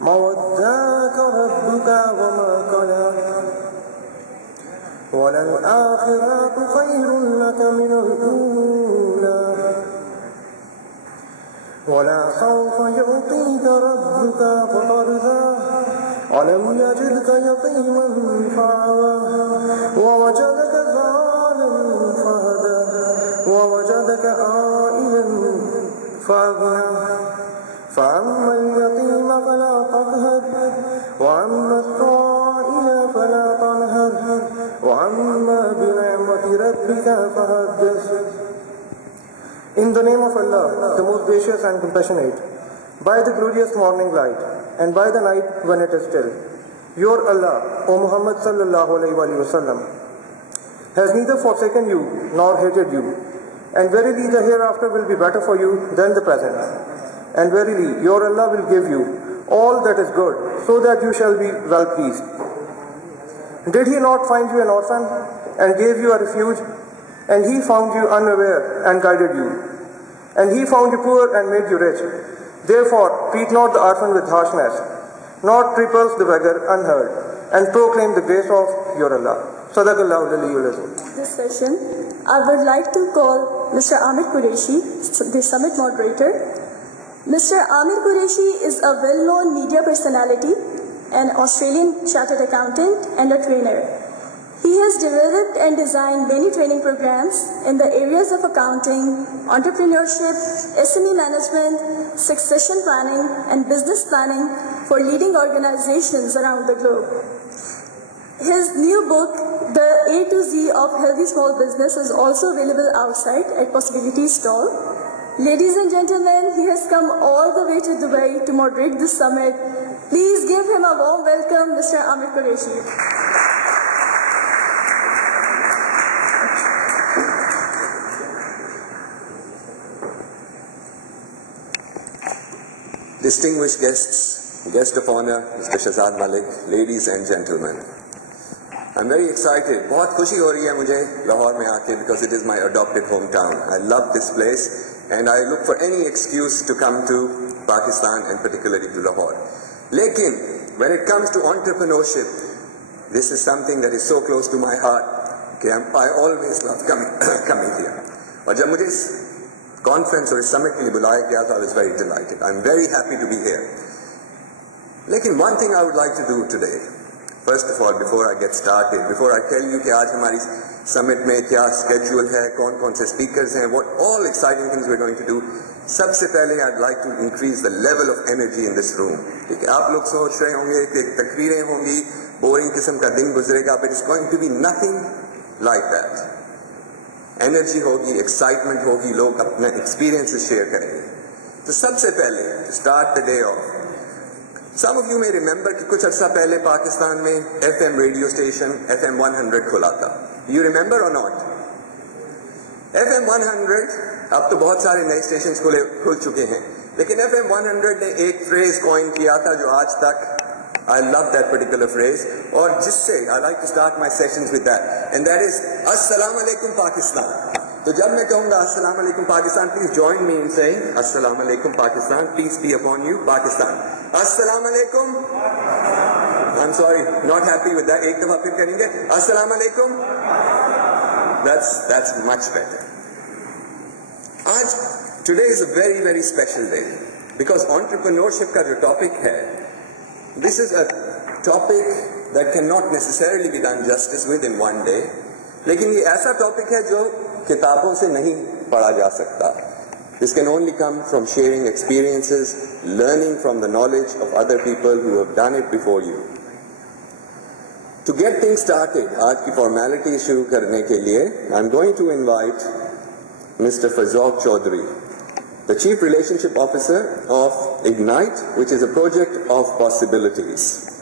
ما ودعك ربك وما قلى وللآخرة خير لك من الأولى ولا سوف يعطيك ربك فترضى ألم يجدك يتيما فآوى ووجدك ضالا فهدى ووجدك عائلا فأغنى فأما اليتيم فلا تقهر وأما السائل فلا تنهر وأما بنعمة ربك فحدث. In the name of Allah, the most gracious and compassionate, by the glorious morning light, and by the night when it is still, your Allah, O Muhammad sallallahu alayhi wa sallam, has neither forsaken you nor hated you, and verily the hereafter will be better for you than the present. And verily your Allah will give you all that is good, so that you shall be well pleased. Did He not find you an orphan, and gave you a refuge? And He found you unaware and guided you. And He found you poor and made you rich. Therefore, treat not the orphan with harshness, nor repulse the beggar unheard, and proclaim the grace of your Allah. Sadaqallahu al-Aliyyul Azim. This session, I would like to call Mr. Amir Qureshi, the summit moderator. Mr. Amir Qureshi is a well-known media personality, an Australian chartered accountant, and a trainer. He has developed and designed many training programs in the areas of accounting, entrepreneurship, SME management, succession planning, and business planning for leading organizations around the globe. His new book, The A to Z of Healthy Small Business, is also available outside at Possibility Stall. Ladies and gentlemen, he has come all the way to Dubai to moderate this summit. Please give him a warm welcome, Mr. Amir Qureshi. Distinguished guests, guest of honor, Mr. Shahzad Malik, ladies and gentlemen. I'm very excited. बहुत खुशी हो रही है मुझे लाहौर में आके because it is my adopted hometown. I love this place and I look for any excuse to come to Pakistan and particularly to Lahore. Lekin, when it comes to entrepreneurship, this is something that is so close to my heart that I always love coming here. और जब मुझे conference or summit के लिए बुलाया गया था, I was very delighted. I'm very happy to be here. लेकिन one thing I would like to do today, first of all, before I get started, before I tell you कि आज हमारी summit में क्या schedule है, कौन-कौन से speakers हैं, what all exciting things we're going to do, सबसे पहले I'd like to increase the level of energy in this room. ठीक है, आप लोग सोच रहे होंगे कि तकरीरें होंगी, boring किस्म का दिन गुजरेगा, but it's going to be nothing like that. Energy होगी, एक्साइटमेंट होगी, लोग अपने एक्सपीरियंसेस शेयर करेंगे. तो सबसे पहले start the day off, some of you may remember कि कुछ अर्सा पहले पाकिस्तान में FM रेडियो स्टेशन FM 100 खुला था. यू रिमेंबर और नॉट? FM 100, अब तो बहुत सारे नए स्टेशन खुल चुके हैं, लेकिन FM 100 ने एक फ्रेज कॉइन किया था जो आज तक I love that particular phrase, और जिससे I like to start my sessions with that, and that is Assalamu alaikum Pakistan. तो जब मैं कहूँगा Assalamu alaikum Pakistan, please join me in saying Assalamu alaikum Pakistan, peace be upon you Pakistan. Assalamu alaikum. I'm sorry, not happy with that. एक दफा फिर करेंगे Assalamu alaikum. That's much better. आज today is a very very special day because entrepreneurship का जो topic है, this is a topic that cannot necessarily be done justice with in one day. लेकिन ये ऐसा topic है जो किताबों से नहीं पढ़ा जा सकता. This can only come from sharing experiences, learning from the knowledge of other people who have done it before you. To get things started, आज की formality शुरू करने के लिए, I'm going to invite Mr. Fazog Chaudhary, the Chief Relationship Officer of Ignite, which is a project of Possibilities.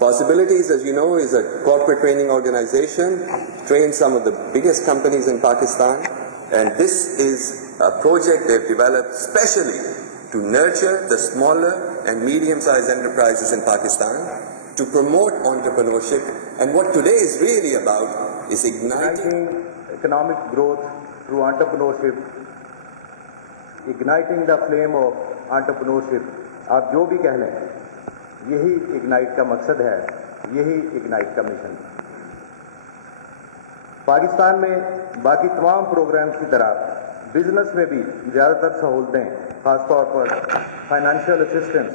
Possibilities, as you know, is a corporate training organization, trains some of the biggest companies in Pakistan, and this is a project they've developed specially to nurture the smaller and medium-sized enterprises in Pakistan, to promote entrepreneurship, and what today is really about is igniting economic growth through entrepreneurship, igniting the flame of entrepreneurship आप जो भी कह लें, यही ignite का मकसद है, यही इग्नाइट का मिशन है। पाकिस्तान में बाकी तमाम प्रोग्राम की तरह बिजनेस में भी ज़्यादातर सहूलतें, ख़ासतौर पर फाइनेंशियल असिस्टेंस,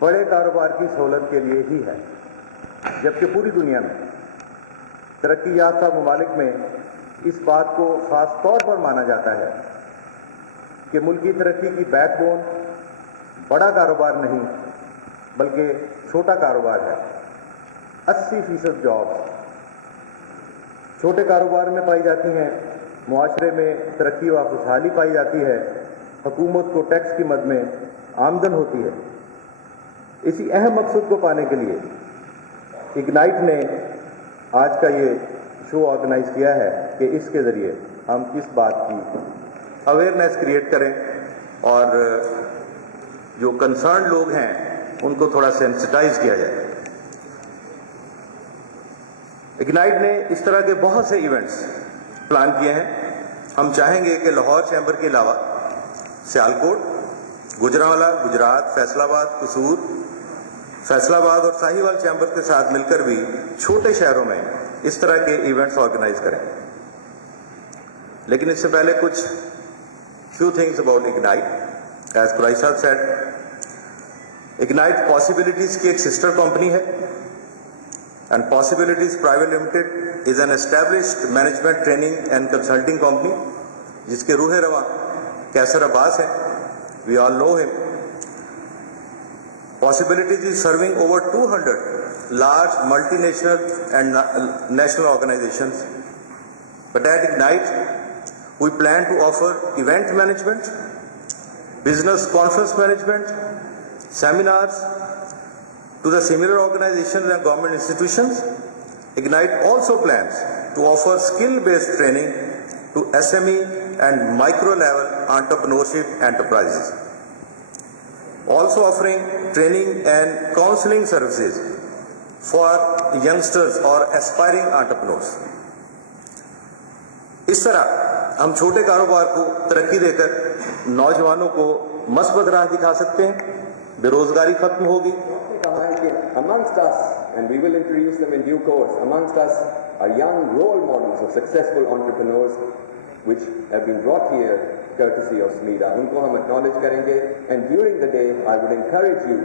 बड़े कारोबार की सहूलत के लिए ही है, जबकि पूरी दुनिया में तरक्की याफ्ता ममालिक में इस बात को ख़ास तौर पर माना जाता है कि मुल्की तरक्की की बैकबोन बड़ा कारोबार नहीं बल्कि छोटा कारोबार है। 80% जॉब छोटे कारोबार में पाई जाती हैं, मुआशरे में तरक्की व खुशहाली पाई जाती है, हुकूमत को टैक्स की मद में आमदन होती है। इसी अहम मकसद को पाने के लिए इग्नाइट ने आज का ये शो ऑर्गेनाइज किया है कि इसके ज़रिए हम इस बात की अवेयरनेस क्रिएट करें और जो कंसर्न लोग हैं उनको थोड़ा सेंसिटाइज किया जाए। इग्नाइट ने इस तरह के बहुत से इवेंट्स प्लान किए हैं। हम चाहेंगे कि लाहौर चैम्बर के अलावा सियालकोट, गुजरांवाला, गुजरात, फैसलाबाद, कसूर, फैसलाबाद और साहिवाल चैम्बर के साथ मिलकर भी छोटे शहरों में इस तरह के इवेंट्स ऑर्गेनाइज करें। लेकिन इससे पहले कुछ few things about Ignite. As Quraish साहब said, इग्नाइट पॉसिबिलिटीज की एक सिस्टर कंपनी है and Possibilities Private Limited is an established management training and consulting company जिसके रूह रवा कैसर अब्बास है। We all know him. Possibilities is serving over 200 large multinational and national organizations. But at Ignite, we plan to offer event management, business conference management, seminars to the similar organizations and government institutions. Ignite also plans to offer skill-based training to SME and micro-level entrepreneurship enterprises. Also offering training and counseling services for youngsters or aspiring entrepreneurs. इस तरह हम छोटे कारोबार को तरक्की देकर नौजवानों को मस्बत राह दिखा सकते हैं, बेरोजगारी खत्म होगी। कहा है कि amongst us, and we will introduce them in due course, amongst us are young role models of successful entrepreneurs which have been brought here courtesy of SMEDA. उनको हम acknowledge करेंगे and during the day I would encourage you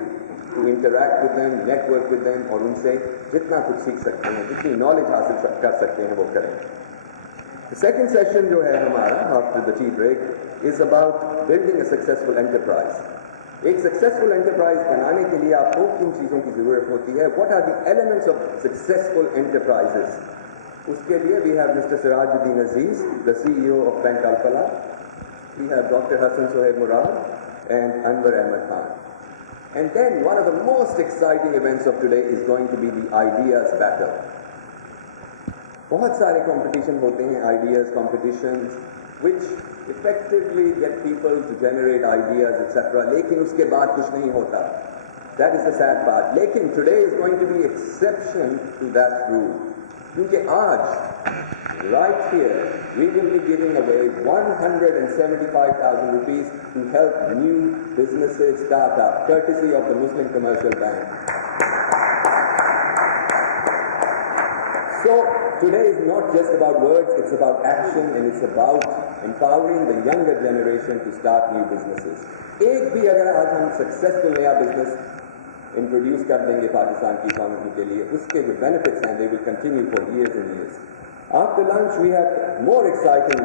to interact with them, network with them और उनसे जितना कुछ सीख सकते हैं, जितनी knowledge हासिल कर सकते हैं वो करें। The second session जो है हमारा after the tea break is about building a successful enterprise. एक successful enterprise बनाने के लिए आपको किन चीज़ों की ज़रूरत होती है? What are the elements of successful enterprises? उसके लिए we have Mr. Sirajuddin Aziz, the CEO of Bank Al-Falah. We have Dr. Hassan Sohaib Murad and Anwar Ahmed Khan. And then one of the most exciting events of today is going to be the Ideas Battle. बहुत सारे competition होते हैं, ideas competitions, which effectively get people to generate ideas, etc. लेकिन उसके बाद कुछ नहीं होता. That is the sad part. लेकिन today is going to be exception to that rule. क्योंकि आज right here we will be giving away 175,000 rupees to help new businesses start up, courtesy of the Muslim Commercial Bank. So today is not just about words, it's about action and it's about empowering the younger generation to start new businesses. एक भी अगर आज हम successful नया business introduce कर देंगे पाकिस्तान की economy के लिए, उसके जो बेनिफिट्स हैं, they will continue for years and years. After lunch, we have more exciting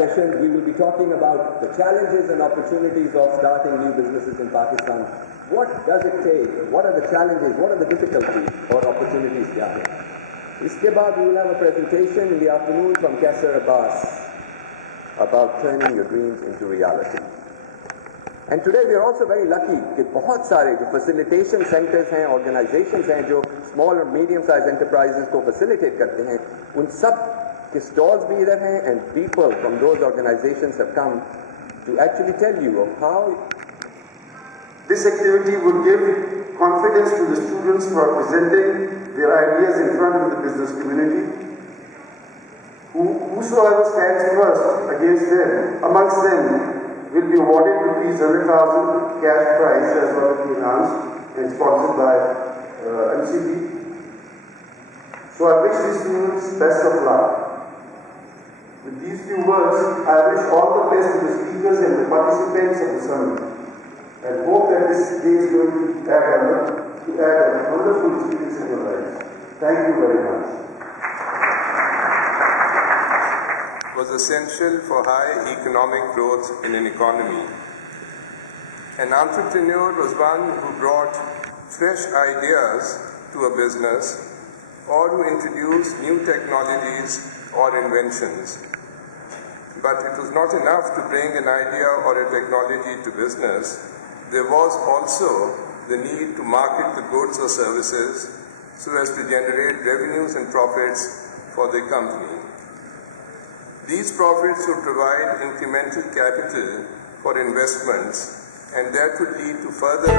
sessions. We will be talking about the challenges and opportunities of starting new businesses in Pakistan. What does it take? What are the challenges? What are the difficulties or opportunities क्या हैं? इसके बाद we will have a presentation in the afternoon from Kaisar Abbas about turning your dreams into reality. And today we are also very lucky कि बहुत सारे जो facilitation centers हैं, organizations हैं जो small और medium sized enterprises को facilitate करते हैं, उन सब के stalls भी इधर हैं and people from those organizations have come to actually tell you of how this activity would give confidence to the students who are presenting their ideas in front of the business community. Whosoever stands first against them, amongst them, will be awarded ₹100,000 cash prize as well as enhanced and sponsored by MCB. So I wish these students best of luck. With these few words, I wish all the best to the speakers and the participants of the summit, and hope that this day is going to add a wonderful experience in your lives. Thank you very much. Was essential for high economic growth in an economy. An entrepreneur was one who brought fresh ideas to a business or who introduced new technologies or inventions. But it was not enough to bring an idea or a technology to business. There was also the need to market the goods or services so as to generate revenues and profits for the company. These profits would provide incremental capital for investments, and that would lead to further